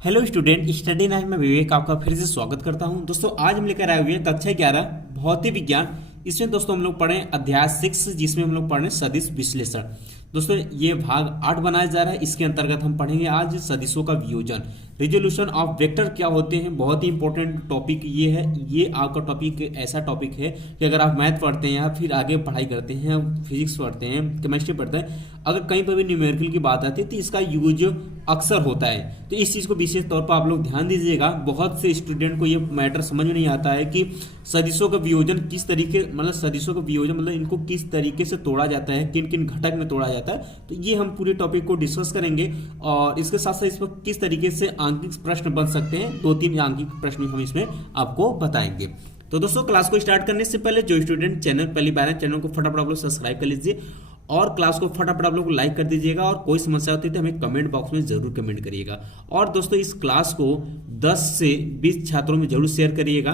Hello student, study nine में विवेक आपका फिर से स्वागत करता हूं। दोस्तों आज हम लेकर आए हुए हैं कक्षा 11 भौतिक विज्ञान। इसमें दोस्तों हम लोग पढ़े अध्याय 6 जिसमें हम लोग पढ़े सदिश विश्लेषण। दोस्तों ये भाग 8 बनाया जा रहा है। इसके अंतर्गत हम पढ़ेंगे आज सदिशों का वियोजन, रिजोल्यूशन ऑफ वेक्टर क्या होते हैं। बहुत ही इंपॉर्टेंट टॉपिक ये है। ये आपका टॉपिक ऐसा टॉपिक है कि अगर आप मैथ पढ़ते हैं या फिर आगे पढ़ाई करते हैं, फिजिक्स पढ़ते हैं, केमिस्ट्री पढ़ते हैं, अगर कहीं पर भी न्यूमेरिकल की बात आती है तो इसका यूज अक्सर होता है। तो इस चीज़ को विशेष तौर पर आप लोग ध्यान दीजिएगा। बहुत से स्टूडेंट को ये मैटर समझ में नहीं आता है कि सदिशों का वियोजन किस तरीके, मतलब सदिशों का वियोजन मतलब इनको किस तरीके से तोड़ा जाता है, किन किन घटक में तोड़ा जाता है। तो ये हम पूरे टॉपिक को डिस्कस करेंगे और इसके साथ साथ इस पर किस तरीके से आंकिक प्रश्न बन सकते हैं, 2-3 आंकिक प्रश्न हम इसमें आपको बताएंगे। तो दोस्तों क्लास को स्टार्ट करने से पहले जो स्टूडेंट चैनल पहली बार है, चैनल को फटाफट आप लोग सब्सक्राइब कर लीजिए और क्लास को फटाफट आप लोग लाइक कर दीजिएगा। और कोई समस्या होती है तो हमें कमेंट बॉक्स में जरूर कमेंट करिएगा। और दोस्तों इस क्लास को 10 से 20 छात्रों में जरूर शेयर करिएगा।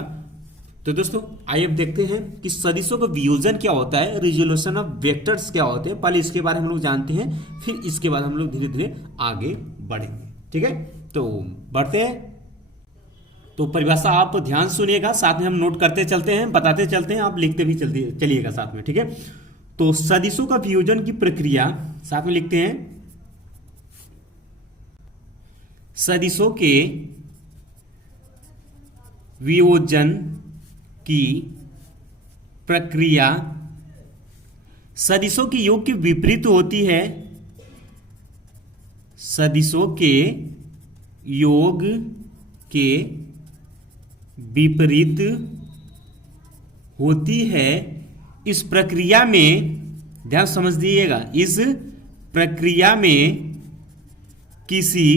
तो दोस्तों आइए अब देखते हैं कि सदिशों का वियोजन क्या होता है, रिजोल्यूशन ऑफ वेक्टर्स क्या होते हैं। पहले इसके बारे में हम लोग जानते हैं, फिर इसके बाद हम लोग धीरे धीरे आगे बढ़ेंगे। ठीक है, तो बढ़ते हैं। तो परिभाषा आप ध्यान सुनिएगा, साथ में हम नोट करते चलते हैं, बताते चलते हैं, आप लिखते भी चलिएगा साथ में। ठीक है, तो सदिशों का वियोजन की प्रक्रिया साथ में लिखते हैं। सदिशों के वियोजन की प्रक्रिया सदिशों के योग के विपरीत होती है। सदिशों के योग के विपरीत होती है। इस प्रक्रिया में ध्यान समझ दीजिएगा, इस प्रक्रिया में किसी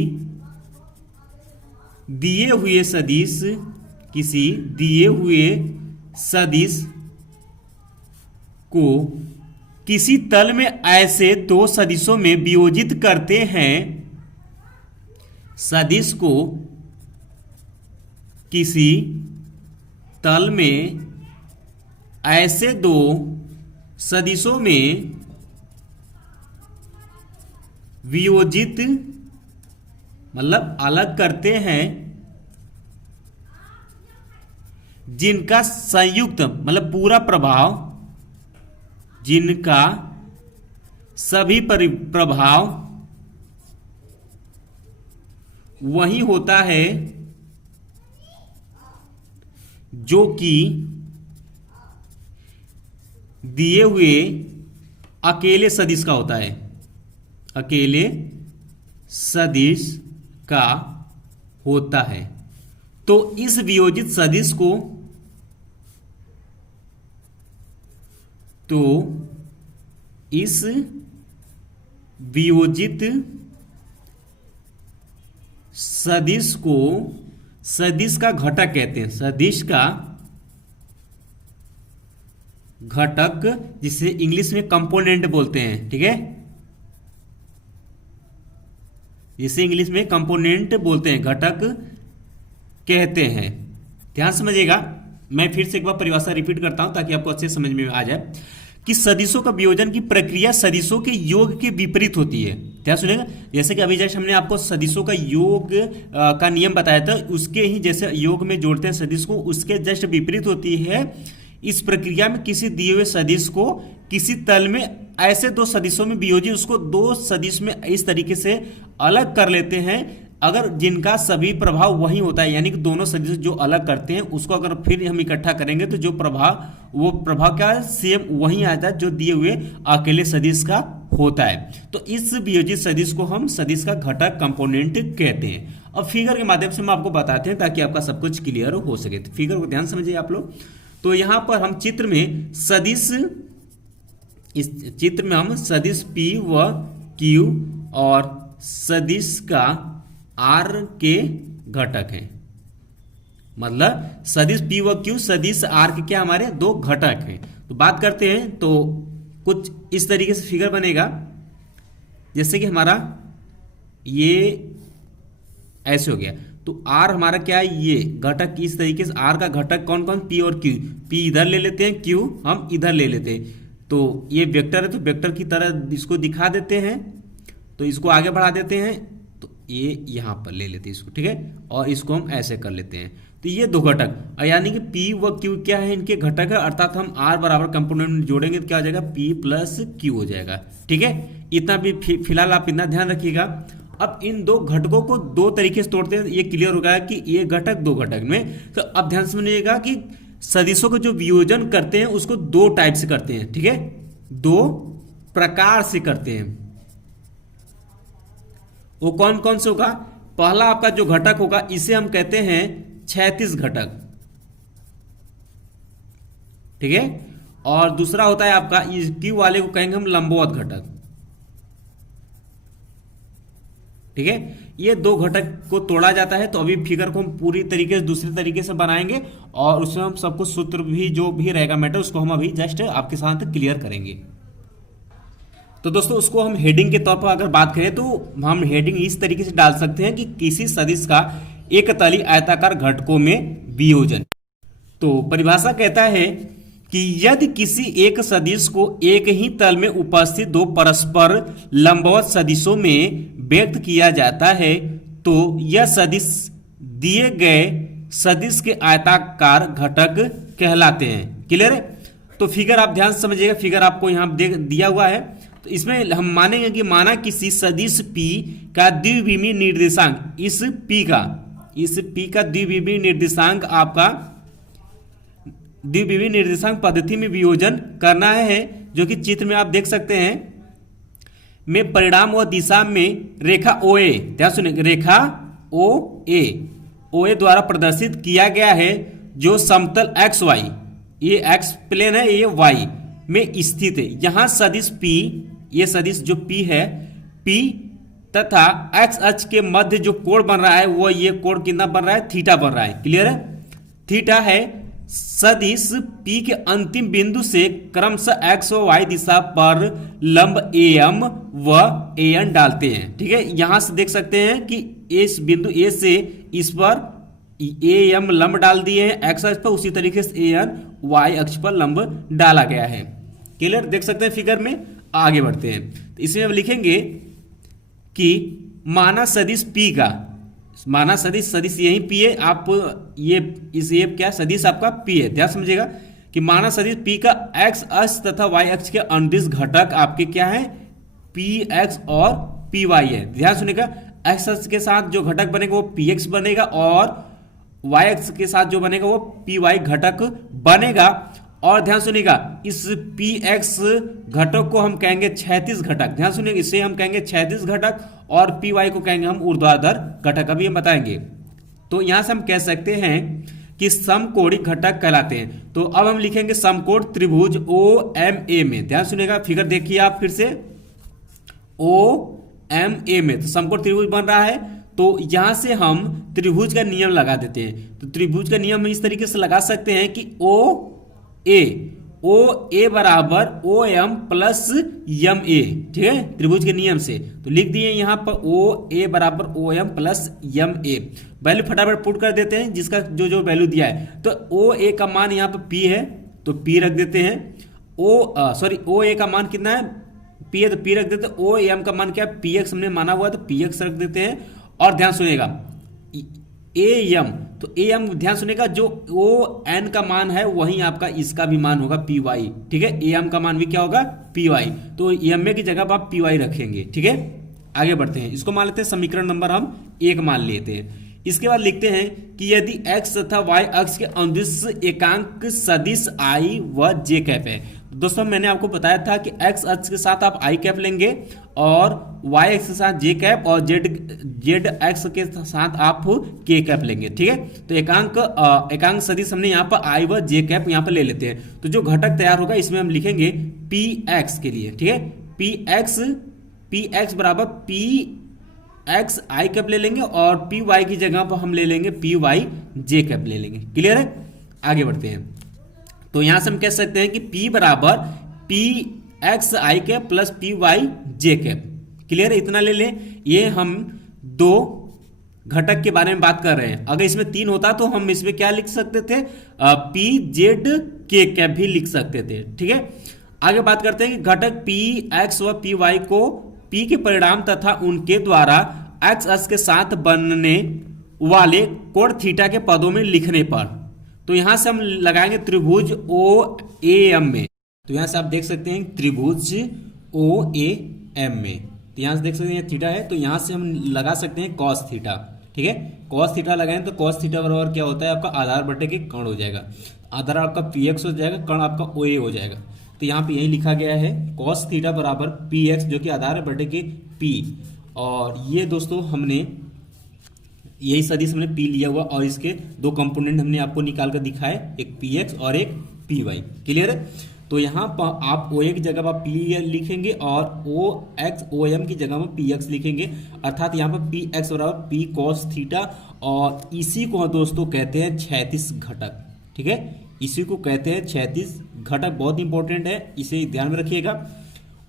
दिए हुए सदिश, किसी दिए हुए सदिश को किसी तल में ऐसे दो सदिशों में वियोजित करते हैं। सदिश को किसी तल में ऐसे दो सदिशों में वियोजित मतलब अलग करते हैं, जिनका संयुक्त मतलब पूरा प्रभाव, जिनका सभी प्रभाव वही होता है जो कि दिए हुए अकेले सदिश का होता है, अकेले सदिश का होता है। तो इस वियोजित सदिश को, तो इस वियोजित सदिश को सदिश का घटक कहते हैं। सदिश का घटक जिसे इंग्लिश में कंपोनेंट बोलते हैं। ठीक है, जिसे इंग्लिश में कंपोनेंट बोलते हैं, घटक कहते हैं। ध्यान समझिएगा, मैं फिर से एक बार परिभाषा रिपीट करता हूं ताकि आपको अच्छे समझ में आ जाए कि सदिशों का वियोजन की प्रक्रिया सदिशों के योग के विपरीत होती है। ध्यान सुनिएगा, जैसे कि अभी जैसे हमने आपको सदिशों का योग का नियम बताया था, उसके ही जैसे योग में जोड़ते हैं सदिश को, उसके जस्ट विपरीत होती है। इस प्रक्रिया में किसी दिए हुए सदिश को किसी तल में ऐसे दो सदिशों में वियोजित, उसको दो सदिश में इस तरीके से अलग कर लेते हैं अगर जिनका सभी प्रभाव वही होता है। यानी कि दोनों सदिश जो अलग करते हैं उसको अगर फिर हम इकट्ठा करेंगे तो जो प्रभाव, वो प्रभाव क्या है, सेम वही आता है जो दिए हुए अकेले सदिश का होता है। तो इस वियोजित सदिश को हम सदिश का घटक कंपोनेंट कहते हैं। अब फिगर के माध्यम से हम आपको बताते हैं ताकि आपका सब कुछ क्लियर हो सके। तो फिगर को ध्यान समझिए आप लोग। तो यहां पर हम चित्र में सदिश, इस चित्र में हम सदिश P व Q और सदिश का R के घटक हैं। मतलब सदिश P व Q, सदिश R के क्या हमारे दो घटक हैं। तो बात करते हैं तो कुछ इस तरीके से फिगर बनेगा, जैसे कि हमारा ये ऐसे हो गया। तो R हमारा क्या है, ये घटक इस तरीके से। R का घटक कौन कौन, P और Q। P इधर ले लेते हैं, Q हम इधर ले लेते हैं। तो ये वेक्टर है तो वेक्टर की तरह इसको दिखा देते हैं। तो इसको आगे बढ़ा देते हैं। तो ये यहाँ पर ले लेते हैं इसको, ठीक है, और इसको हम ऐसे कर लेते हैं। तो ये दो घटक, यानी कि P व Q क्या है, इनके घटक है, अर्थात हम R बराबर कंपोनेंट में जोड़ेंगे तो क्या हो जाएगा, P प्लस Q हो जाएगा, ठीक है। इतना भी फिलहाल आप इतना ध्यान रखिएगा। अब इन दो घटकों को दो तरीके से तोड़ते हैं, ये क्लियर हो गया कि ये घटक दो घटक में। तो अब ध्यान समझिएगा कि सदिशों को जो वियोजन करते हैं उसको दो टाइप से करते हैं, ठीक है, दो प्रकार से करते हैं। वो कौन कौन से होगा, पहला आपका जो घटक होगा इसे हम कहते हैं क्षैतिज घटक, ठीक है, और दूसरा होता है आपका इस Q वाले को कहेंगे हम लंबवत घटक, ठीक है। ये दो घटक को तोड़ा जाता है। तो अभी फिगर को हम पूरी तरीके से दूसरे तरीके से बनाएंगे और उसमें हम सबको सूत्र भी जो भी रहेगा मैटर उसको हम अभी जस्ट आपके साथ क्लियर करेंगे। तो दोस्तों उसको हम हेडिंग के तौर पर अगर बात करें तो हम हेडिंग इस तरीके से डाल सकते हैं कि किसी सदिश का एक तली आयताकार घटकों में वियोजन। तो परिभाषा कहता है कि यदि किसी एक सदिश को एक ही तल में उपस्थित दो परस्पर लंबवत सदिशों में व्यक्त किया जाता है तो यह सदिश दिए गए सदिश के आयताकार घटक कहलाते हैं। क्लियर है। तो फिगर आप ध्यान से समझिएगा, फिगर आपको यहां दिया हुआ है। तो इसमें हम मानेंगे कि माना किसी सदिश P का द्विविमीय निर्देशांक, इस P का द्विविमीय निर्देशांक आपका द्विविमीय निर्देशांक पद्धति में वियोजन करना है, जो कि चित्र में आप देख सकते हैं, में परिणाम व दिशा में रेखा OA, ध्यान सुनिए, रेखा OA द्वारा प्रदर्शित किया गया है, जो समतल XY, ये X प्लेन है, ये Y में स्थित है। यहां सदिश P, ये सदिश जो P है, P तथा X अक्ष के मध्य जो कोण बन रहा है वो ये कोण कितना बन रहा है, थीटा बन रहा है। क्लियर है। थीटा है सदिश P के अंतिम बिंदु से क्रमशः X और Y दिशा पर लंब AM व AN डालते हैं, ठीक है। यहां से देख सकते हैं कि इस बिंदु A से इस पर AM लंब डाल दिए हैं X अक्ष पर, उसी तरीके से AN Y अक्ष पर लंब डाला गया है। क्लियर, देख सकते हैं फिगर में। आगे बढ़ते हैं। तो इसमें अब लिखेंगे कि माना सदिश P का, माना सदिश यही P है, आप ये क्या सदिश आपका P है, ध्यान समझिएगा कि माना सदिश P का X अक्ष तथा Y अक्ष के अनुदिश घटक आपके क्या है, PX और PY है। ध्यान सुनिएगा, X अक्ष के साथ जो घटक बनेगा वो PX बनेगा और Y अक्ष के साथ जो बनेगा वो PY घटक बनेगा। और ध्यान सुनिएगा, इस PX घटक को हम कहेंगे क्षैतिज घटक, ध्यान सुनिएगा, इसे हम कहेंगे क्षैतिज घटक और PY को कहेंगे हम ऊर्ध्वाधर घटक, अभी हम बताएंगे। तो यहां से हम कह सकते हैं कि समकोणीय घटक कहलाते हैं। तो अब हम लिखेंगे समकोण त्रिभुज OMA में, ध्यान सुनिएगा, फिगर देखिए आप फिर से, OMA में तो समकोण त्रिभुज बन रहा है। तो यहां से हम त्रिभुज का नियम लगा देते हैं। तो त्रिभुज का नियम हम इस तरीके से लगा सकते हैं कि OA बराबर OM प्लस MA, ठीक है, त्रिभुज के नियम से। तो लिख दिए यहां पर OA बराबर OM प्लस MA। वैल्यू फटाफट पुट कर देते हैं जिसका जो वैल्यू दिया है। तो OA का मान यहां पर P है तो P रख देते हैं। OA का मान कितना है, P है तो P रख देते हैं। OM का मान क्या है, PX हमने माना हुआ है तो PX रख देते हैं। और ध्यान सुनिएगा AM, तो AM ध्यान सुनिएगा, जो ON का मान है वहीं आपका इसका भी मान होगा PY, ठीक है। AM का मान भी क्या होगा, PY। तो MA की जगह पर आप PY रखेंगे, ठीक है। आगे बढ़ते हैं, इसको मान लेते हैं समीकरण नंबर हम 1 मान लेते हैं। इसके बाद लिखते हैं कि यदि X तथा Y अक्ष के अनुदिश एकांक सदिश I व J कैप है। दोस्तों मैंने आपको बताया था कि X अक्ष के साथ आप I कैप लेंगे और Y अक्ष के साथ J कैप और Z अक्ष के साथ आप K कैप लेंगे, ठीक है। तो एकांक सदिश हमने यहाँ पर I व J कैप यहाँ पर ले लेते हैं। तो जो घटक तैयार होगा इसमें हम लिखेंगे PX के लिए, ठीक है। PX बराबर PX I कैप ले लेंगे और PY की जगह पर हम ले लेंगे PY J कैप ले लेंगे। क्लियर है। आगे बढ़ते हैं। तो यहां से हम कह सकते हैं कि P बराबर PX I cap plus PY J cap. Clear है, इतना ले लें। ये हम दो घटक के बारे में बात कर रहे हैं। अगर इसमें 3 होता तो हम इसमें क्या लिख सकते थे, PZ K कैप भी लिख सकते थे, ठीक है। आगे बात करते हैं कि घटक PX व PY को P के परिणाम तथा उनके द्वारा एक्स अक्ष के साथ बनने वाले कोण थीटा के पदों में लिखने पर, तो यहां से हम लगाएंगे त्रिभुज ओ ए एम में। तो यहां से आप देख सकते हैं त्रिभुज ओ ए एम में, तो यहां से देख सकते हैं थीटा है, तो यहां से हम लगा सकते हैं कॉस थीटा। ठीक है, कॉस थीटा लगाएं तो कॉस थीटा बराबर क्या होता है आपका आधार बटे के कर्ण हो जाएगा, आधार आपका पी एक्स हो जाएगा, कर्ण आपका ओ ए हो जाएगा। तो यहाँ पे यही लिखा गया है कॉस थीटा बराबर पी एक्स जो कि आधार बटे के पी, और ये दोस्तों हमने यही सदिश हमने पी लिया हुआ और इसके दो कंपोनेंट हमने आपको निकाल कर दिखाए, एक पी एक्स और एक पी वाई। क्लियर है? तो यहाँ पर आप ओ ए की जगह पर पी लिखेंगे और ओ एक्स ओ एम की जगह पर पी एक्स लिखेंगे, अर्थात यहाँ पर पी एक्स बराबर पी कॉस थीटा, और इसी को दोस्तों कहते हैं क्षैतिज घटक। ठीक है, इसी को कहते हैं क्षैतिज घटक, बहुत इंपॉर्टेंट है, इसे ध्यान में रखिएगा।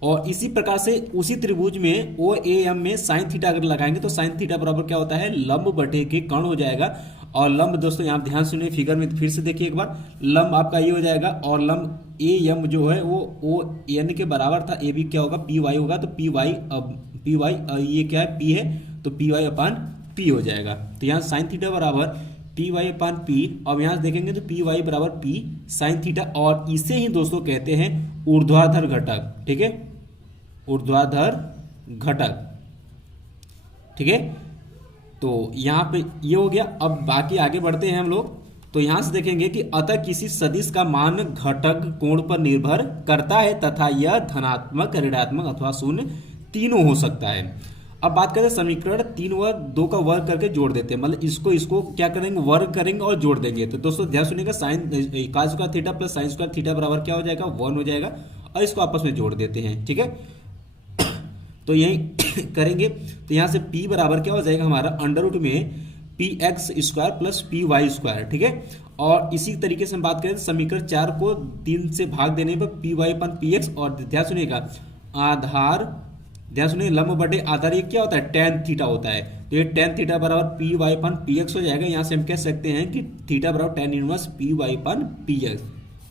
और इसी प्रकार से उसी त्रिभुज में ओ ए एम में साइन थीटा अगर लगाएंगे तो साइन थीटा बराबर क्या होता है लंब बटे के कर्ण हो जाएगा। और लंब दोस्तों यहाँ ध्यान सुनिए, फिगर में फिर से देखिए एक बार, लंब आपका ये हो जाएगा और लंब ए एम जो है वो ओ एन के बराबर था, ए भी क्या होगा पी वाई होगा, तो पी वाई ये क्या है पी है, तो पी वाई अपान पी हो जाएगा। तो यहाँ साइन थीटा बराबर पी वाई अपान पी, अब यहाँ देखेंगे तो पी वाई बराबर पी साइन थीटा, और इसे ही दोस्तों कहते हैं ऊर्ध्वाधर घटक। ठीक है, ऊर्ध्वाधर घटक। ठीक है, तो यहाँ पे ये हो गया। अब बाकी आगे बढ़ते हैं हम लोग, तो यहां से देखेंगे कि अतः किसी सदिश का मान घटक कोण पर निर्भर करता है तथा यह धनात्मक, ऋणात्मक अथवा शून्य तीनों हो सकता है। अब बात करें समीकरण 3 व 2 का वर्ग करके जोड़ देते हैं, मतलब इसको क्या करेंगे वर्ग करेंगे और जोड़ देंगे। तो दोस्तों ध्यान सुनिएगा, sine cos square theta plus sine square theta बराबर क्या हो जाएगा 1 हो जाएगा, और इसको आपस में जोड़ देते हैं। ठीक है, तो यही करेंगे, तो यहां से p बराबर क्या हो जाएगा हमारा अंडर रूट में P X square plus P Y square. ठीक है, और इसी तरीके से हम बात करें समीकरण 4 को 3 से भाग देने पर पी वाई अपन पी एक्स, और ध्यान सुनिएगा आधार, ध्यान सुनिए लंब बटे आधार ये क्या होता है टेन थीटा होता है, तो ये टेन थीटा बराबर पी वाई अपन पी एक्स हो जाएगा। यहाँ से हम कह सकते हैं कि थीटा बराबर टेन इनवर्स पी वाई अपन पी एक्स।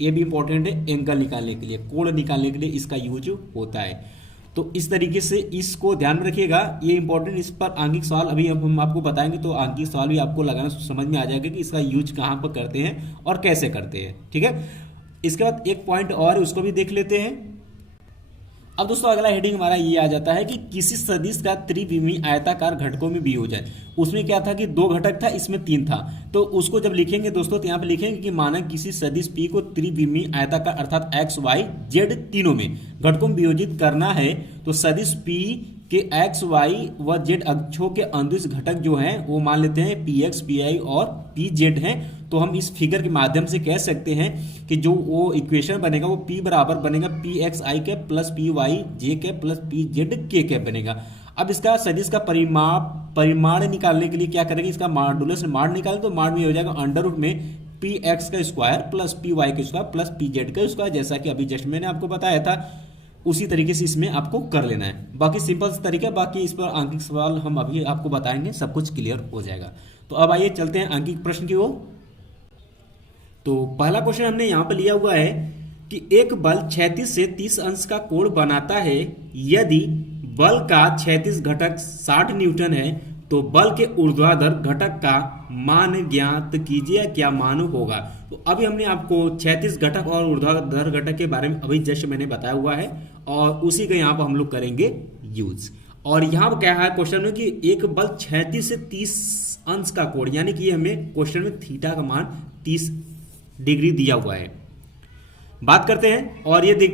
ये भी इंपॉर्टेंट है, एंगल निकालने के लिए, कोण निकालने के लिए इसका यूज होता है। तो इस तरीके से इसको ध्यान में रखिएगा, ये इंपॉर्टेंट, इस पर आंगिक सवाल अभी हम आपको बताएंगे, तो आंगिक सवाल भी आपको लगाना समझ में आ जाएगा कि इसका यूज कहाँ पर करते हैं और कैसे करते हैं। ठीक है, इसके बाद एक पॉइंट और है, उसको भी देख लेते हैं। अब दोस्तों अगला हेडिंग हमारा ये आ जाता है कि किसी सदिश का त्रिविमीय आयताकार घटकों में भी हो जाए। उसमें क्या था कि 2 घटक था, इसमें 3 था, तो उसको जब लिखेंगे दोस्तों तो यहाँ पे लिखेंगे कि माना किसी सदिश p को त्रिविमीय आयताकार अर्थात x y z तीनों में घटकों में वियोजित करना है, तो सदिश p के x y व z अक्षों के अनुदिश घटक जो हैं वो मान लेते हैं px pi और pz हैं। तो हम इस फिगर के माध्यम से कह सकते हैं कि जो वो इक्वेशन बनेगा वो p बराबर बनेगा पी एक्स आई कैप प्लस पी वाई जे कैप प्लस पी जेड के कैप बनेगा। अब इसका सदिश का परिमाण निकालने के लिए क्या करेंगे, इसका मॉडुलस माड निकालें, तो माड में हो जाएगा अंडर रूट में पी एक्स का स्क्वायर प्लस पी वाई का स्क्वायर प्लस पी जेड का स्क्वायर, जैसा कि अभी जस्ट मैंने आपको बताया था, उसी तरीके से इसमें आपको कर लेना है। बाकी सिंपल तरीका, बाकी इस पर आंकिक सवाल हम अभी आपको बताएंगे, सब कुछ क्लियर हो जाएगा। तो अब आइए चलते हैं आंकिक प्रश्न की ओर। तो पहला क्वेश्चन हमने यहाँ पर लिया हुआ है कि एक बल क्षैतिज से 30 अंश का कोण बनाता है, यदि बल का क्षैतिज घटक 60 न्यूटन है तो बल के ऊर्ध्वाधर घटक का मान ज्ञात कीजिए, क्या मान होगा। तो अभी हमने आपको क्षैतिज घटक और ऊर्ध्वाधर घटक के बारे में अभी जस्ट मैंने बताया हुआ है, और उसी का यहाँ पर हम लोग करेंगे यूज। और यहाँ पर क्या है क्वेश्चन में कि एक बल क्षैतिज से 30 अंश का कोण, यानी कि हमें क्वेश्चन में थीटा का मान 30 डिग्री दिया हुआ है। बात करते हैं, और ये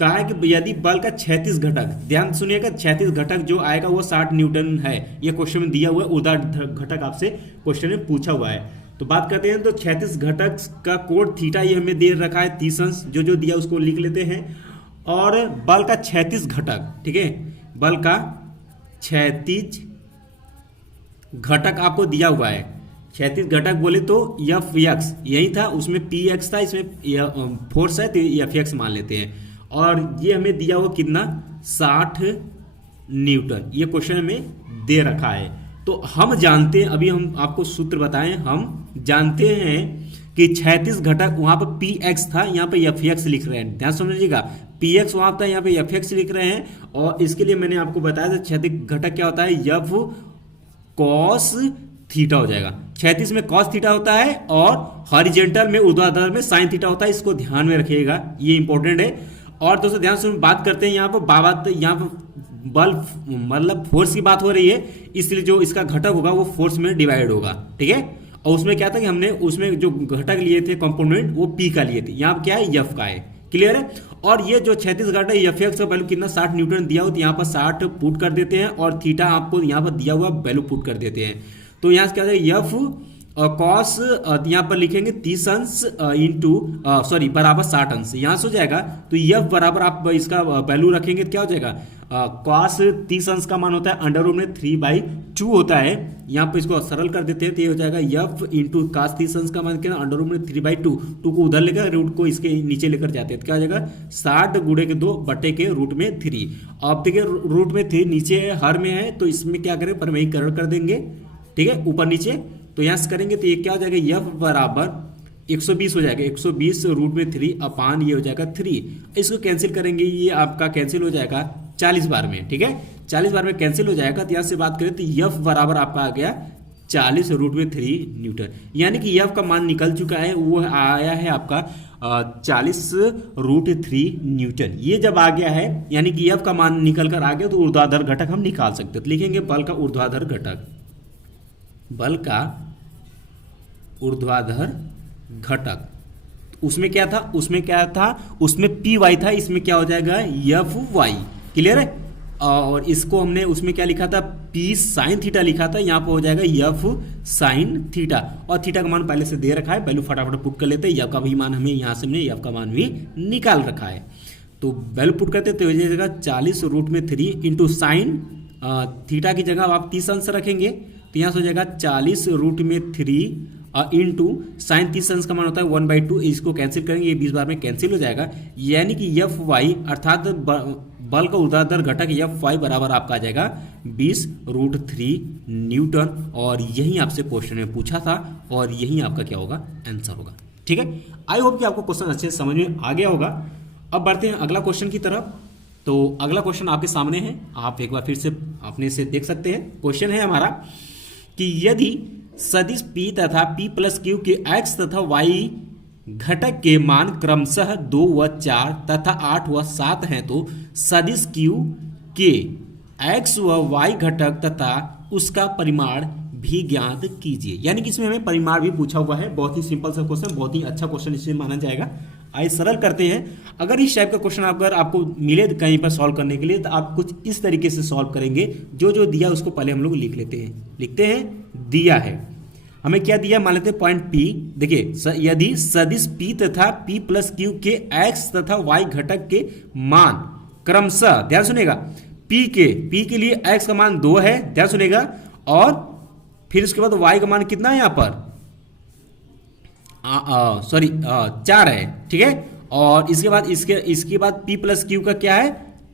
कहा है कि यदि बल का क्षैतिज घटक, ध्यान सुनिएगा क्षैतिज घटक जो आएगा वो 60 न्यूटन है, ये क्वेश्चन में दिया हुआ है, ऊर्ध्वाधर घटक आपसे क्वेश्चन में पूछा हुआ है। तो बात करते हैं, तो क्षैतिज घटक का कोण थीटा ये हमें दे रखा है 30 अंश, जो दिया उसको लिख लेते हैं। और बल का क्षैतिज घटक, ठीक है, बल का क्षैतिज घटक आपको दिया हुआ है, क्षैतिज घटक बोले तो एफ एक्स यही था, उसमें पी एक्स था, इसमें फोर्स है तो एफ एक्स मान लेते हैं। और ये हमें दिया हुआ कितना 60 न्यूटन, ये क्वेश्चन हमें दे रखा है। तो हम जानते हैं, अभी हम आपको सूत्र बताएं, हम जानते हैं कि क्षैतिज घटक वहां पर पी एक्स था, यहाँ पे एफ एक्स लिख रहे हैं, ध्यान समझिएगा, पी एक्स वहां था, यहाँ पे एफ एक्स लिख रहे हैं। और इसके लिए मैंने आपको बताया था क्षैतिज घटक क्या होता है, एफ कॉस थीटा हो जाएगा। क्षैतिज में कॉस थीटा होता है और हॉरिजेंटल में ऊर्ध्वाधर में साइन थीटा होता है, इसको ध्यान में रखिएगा, ये इंपॉर्टेंट है। और दोस्तों ध्यान से बात करते हैं यहाँ पर यहाँ पर बल मतलब फोर्स की बात हो रही है, इसलिए जो इसका घटक होगा वो फोर्स में डिवाइड होगा, ठीक है। और उसमें क्या था कि हमने उसमें जो घटक लिए थे कंपोनेंट वो पी का लिए थे, यहाँ क्या है एफ का है, क्लियर है। और ये जो 36 घटक एफ एक्स का वैल्यू कितना 60 न्यूटन दिया हो तो यहाँ पर 60 पुट कर देते हैं और थीटा आपको यहाँ पर दिया हुआ वैल्यू पुट कर देते हैं। तो यहाँ से क्या है एफ कॉस यहाँ पर लिखेंगे 30 अंश इंटू बराबर 60 अंश, यहाँ से हो जाएगा। तो एफ बराबर आप इसका वैल्यू रखेंगे तो क्या हो जाएगा, कॉस 30 अंश का मान होता है अंडर रूट में 3/2 होता है, यहाँ पर इसको सरल कर देते हैं तो ये हो जाएगा एफ इंटू कॉस 30 अंश का मान कितना अंडर रूट में 3/2, 2 को उधर लेकर रूट को इसके नीचे लेकर जाते हैं तो क्या हो जाएगा 60 गुणे के 2 बटे के रूट में 3। अब देखिए रूट में 3 नीचे हर में है तो इसमें क्या करें परिमेयीकरण कर देंगे, ठीक है, ऊपर नीचे। तो यहाँ से करेंगे तो ये क्या हो जाएगा एफ बराबर 120 हो जाएगा, 120 रूट में 3 अपान ये हो जाएगा 3। इसको कैंसिल करेंगे, ये आपका कैंसिल हो जाएगा 40 बार में, ठीक है, 40 बार में कैंसिल हो जाएगा। तो यहाँ से बात करें तो एफ बराबर आपका आ गया 40 रूट में 3 न्यूटन, यानी कि एफ का मान निकल चुका है, वो आया है आपका 40 रूट 3 न्यूटन। ये जब आ गया है यानी कि एफ का मान निकल कर आ गया तो ऊर्ध्वाधर घटक हम निकाल सकते हैं। तो लिखेंगे बल का ऊर्ध्वाधर घटक, बल का ऊर्ध्वाधर घटक, उसमें क्या था, उसमें पी वाई था, इसमें क्या हो जाएगा एफ वाई, क्लियर है। और इसको हमने उसमें क्या लिखा था, पी साइन थीटा लिखा था, यहाँ पर हो जाएगा एफ साइन थीटा। और थीटा का मान पहले से दे रखा है, वैल्यू फटाफट पुट कर लेते हैं, एफ का भी मान हमें यहाँ से हमने एफ का मान भी निकाल रखा है। तो वैल्यू पुट करते तो हो जाएगा 40 रूट में 3 इंटू साइन थीटा की जगह आप 30 अंश रखेंगे तो यहाँ से हो जाएगा 40 रूट में 3 इंटू साइन 30 अंश का मान होता है 1/2, इसको कैंसिल करेंगे, ये 20 बार में कैंसिल हो जाएगा। यानी कि एफ वाई अर्थात बल का ऊर्ध्वाधर घटक एफ वाई बराबर आपका आ जाएगा 20 रूट 3 न्यूटन। और यही आपसे क्वेश्चन में पूछा था और यही आपका क्या होगा, आंसर होगा, ठीक है। आई होप कि आपको क्वेश्चन अच्छे से समझ में आ गया होगा। अब बढ़ते हैं अगला क्वेश्चन की तरफ। तो अगला क्वेश्चन आपके सामने है, आप एक बार फिर से अपने से देख सकते हैं। क्वेश्चन है हमारा कि यदि सदिश P तथा P प्लस क्यू के x तथा y घटक के मान क्रमशः 2 व 4 तथा 8 व 7 हैं तो सदिश Q के x व y घटक तथा उसका परिमाण भी ज्ञात कीजिए। यानी कि इसमें हमें परिमाण भी पूछा हुआ है। बहुत ही सिंपल सा क्वेश्चन, बहुत ही अच्छा क्वेश्चन इसमें माना जाएगा। आइए सरल करते हैं। अगर इस टाइप का क्वेश्चन अगर आपको मिले कहीं पर सॉल्व करने के लिए तो आप कुछ इस तरीके से सॉल्व करेंगे। जो जो दिया उसको पहले हम लोग लिखते हैं। दिया है हमें क्या दिया, मान लेते हैं पॉइंट P। देखिए यदि सदिश P तथा P प्लस क्यू के x तथा y घटक के मान क्रमशः, ध्यान सुनेगा, P के लिए x का मान 2 है, ध्यान सुनेगा, और फिर उसके बाद y का मान कितना है यहाँ पर 4 है, ठीक है। और इसके बाद P प्लस क्यू का क्या है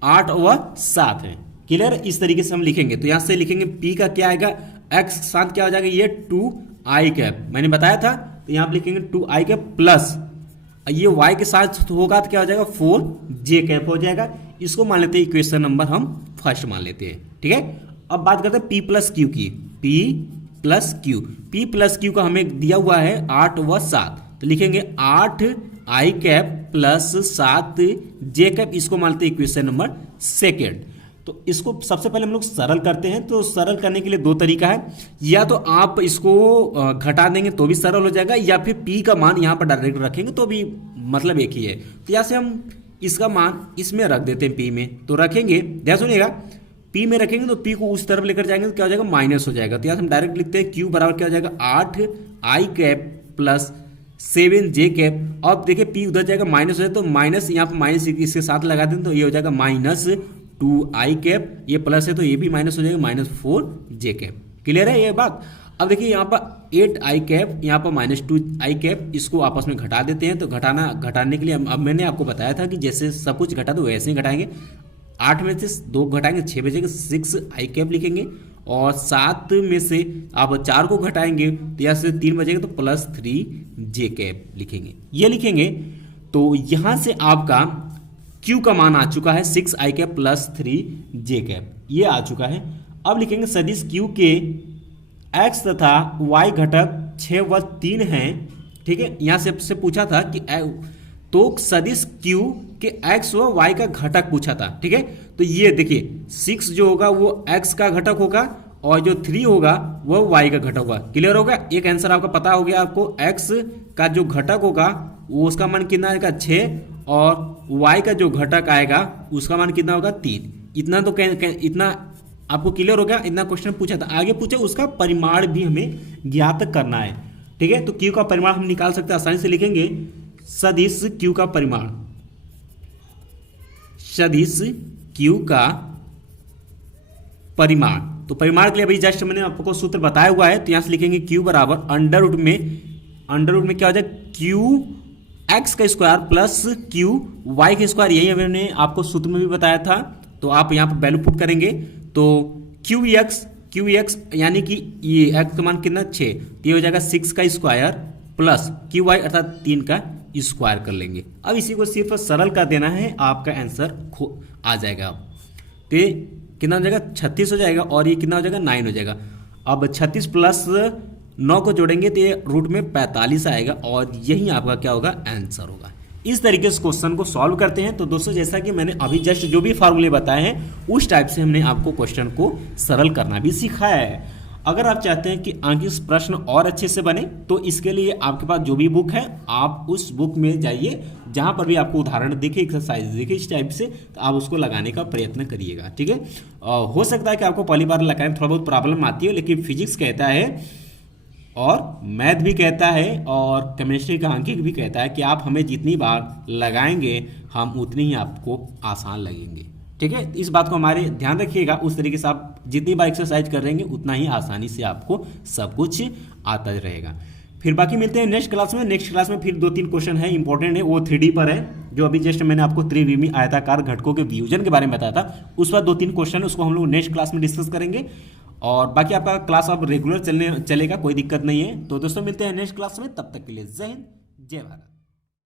8 व 7 है, क्लियर। इस तरीके से हम लिखेंगे। तो यहां से लिखेंगे P का क्या आएगा, x साथ क्या हो जाएगा, ये 2i कैप, मैंने बताया था। तो यहां पर लिखेंगे 2i कैप प्लस ये y के साथ होगा तो क्या हो जाएगा 4j कैप हो जाएगा। इसको मान लेते हैं इक्वेशन नंबर हम फर्स्ट मान लेते हैं, ठीक है। अब बात करते हैं P प्लस क्यू की। P प्लस क्यू का हमें दिया हुआ है 8 व 7, तो लिखेंगे 8i cap plus 7j cap, इसको मान लेते हैं इक्वेशन नंबर सेकेंड। तो इसको सबसे पहले हम लोग सरल करते हैं। तो सरल करने के लिए 2 तरीका है, या तो आप इसको घटा देंगे तो भी सरल हो जाएगा, या फिर P का मान यहाँ पर डायरेक्ट रखेंगे तो भी मतलब एक ही है। तो यहाँ से हम इसका मान इसमें रख देते हैं P में। तो रखेंगे, ध्यान सुनिएगा, P में रखेंगे तो P को उस तरफ लेकर जाएंगे तो क्या हो जाएगा माइनस हो जाएगा। तो यहाँ हम डायरेक्ट लिखते हैं Q बराबर क्या हो जाएगा 8i cap plus 7j cap. अब देखिए P उधर जाएगा माइनस हो जाए तो माइनस, यहाँ पर माइनस इसके साथ लगा दें तो ये हो जाएगा माइनस 2i कैप, ये प्लस है तो ये भी माइनस हो जाएगा माइनस 4j कैप, क्लियर है ये बात। अब देखिए यहाँ पर 8i कैप, यहाँ पर माइनस 2i कैप, इसको आपस में घटा देते हैं। तो घटाने के लिए अब मैंने आपको बताया था कि जैसे सब कुछ घटा दो वैसे ही घटाएंगे। 8 में से 2 घटाएंगे 6 बचेगा, 6i कैप लिखेंगे, और 7 में से आप 4 को घटाएंगे तो यहाँ से 3 बचेगा तो प्लस 3j कैप लिखेंगे, ये लिखेंगे। तो यहाँ से आपका Q का मान आ चुका है 6i cap plus 3j cap, ये आ चुका है। अब लिखेंगे सदिश Q के x तथा y घटक 6 व 3 हैं, ठीक है, यहां से आपसे पूछा था कि तो सदिश q के x व y का घटक पूछा था, ठीक है। तो ये देखिए 6 जो होगा वो x का घटक होगा और जो 3 होगा वो y का घटक होगा। क्लियर होगा? एक आंसर आपका पता हो गया आपको। x का जो घटक होगा वो उसका मान कितना आएगा 6 और y का जो घटक आएगा उसका मान कितना होगा 3। इतना तो इतना आपको क्लियर हो गया। इतना क्वेश्चन पूछा था। आगे पूछा उसका परिमाण भी हमें ज्ञात करना है, ठीक है। तो q का परिमाण हम निकाल सकते हैं, आसानी से लिखेंगे सदिश q का परिमाण, सदिश q का परिमाण। तो परिमाण के लिए अभी जस्ट मैंने आपको सूत्र बताया हुआ है, तो यहां से लिखेंगे q बराबर अंडर रूट में क्या हो जाए q x का स्क्वायर प्लस q y का स्क्वायर। यही मैंने आपको सूत्र में भी बताया था। तो आप यहाँ पर वैल्यू पुट करेंगे तो qx यानी कि ये x का मान कितना 6, तो ये हो जाएगा 6 का स्क्वायर प्लस qy अर्थात 3 का स्क्वायर कर लेंगे। अब इसी को सिर्फ सरल कर देना है, आपका आंसर आ जाएगा। तो ये कितना हो जाएगा 36 हो जाएगा और ये कितना हो जाएगा 9 हो जाएगा। अब 36 प्लस 9 को जोड़ेंगे तो ये रूट में 45 आएगा और यही आपका क्या होगा आंसर होगा। इस तरीके से क्वेश्चन को सॉल्व करते हैं। तो दोस्तों जैसा कि मैंने अभी जस्ट जो भी फार्मूले बताए हैं उस टाइप से हमने आपको क्वेश्चन को सरल करना भी सिखाया है। अगर आप चाहते हैं कि आगे प्रश्न और अच्छे से बने तो इसके लिए आपके पास जो भी बुक है आप उस बुक में जाइए, जहां पर भी आपको उदाहरण दिखे, एक्सरसाइज दिखे इस टाइप से, तो आप उसको लगाने का प्रयत्न करिएगा, ठीक है। हो सकता है कि आपको पहली बार लगाने में थोड़ा बहुत प्रॉब्लम आती है, लेकिन फिजिक्स कहता है और मैथ भी कहता है और केमिस्ट्री का अंकित भी कहता है कि आप हमें जितनी बार लगाएंगे हम उतनी ही आपको आसान लगेंगे, ठीक है। इस बात को हमारे ध्यान रखिएगा। उस तरीके से आप जितनी बार एक्सरसाइज कर रहेंगे उतना ही आसानी से आपको सब कुछ आता रहेगा। फिर बाकी मिलते हैं नेक्स्ट क्लास में। नेक्स्ट क्लास में फिर 2-3 क्वेश्चन है इंपॉर्टेंट है, वो 3D पर है, जो अभी जस्ट मैंने आपको त्रिविमीय आयताकार घटकों के वियोजन के बारे में बताया था। उस पर 2-3 क्वेश्चन उसको हम लोग नेक्स्ट क्लास में डिस्कस करेंगे और बाकी आपका क्लास अब रेगुलर चलेगा, कोई दिक्कत नहीं है। तो दोस्तों मिलते हैं नेक्स्ट क्लास में, तब तक के लिए जय हिंद जय भारत।